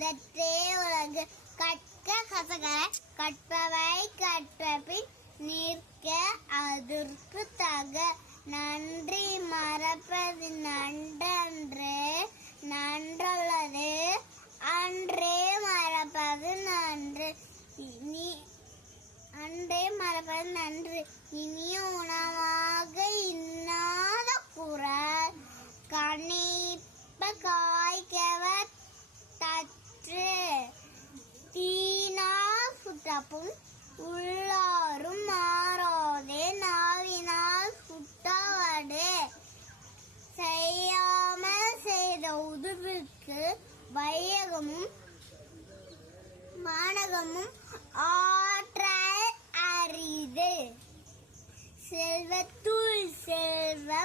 முதற்றே உலகு கற்க கசகர கற்பவை கற்றபின் நிற்க அதற்கு தக நன்றி மறப்பது நன்றன்று நன்றல்லது அன்றே மறப்பது நன்று அன்றே மறப்பது நன்று இனிய உணவாக இன்னாத குரல் கணிப்ப காய்கவர் தற்று தீனா சுட்டப்பும் உள்ளாரும் மாறாதே நாவினால் சுட்டவடு செய்யாமல் செய்த உதவிற்கு வையகமும் மானகமும் ஆற்றல் அரிது செல்வத்துள் செல்வம்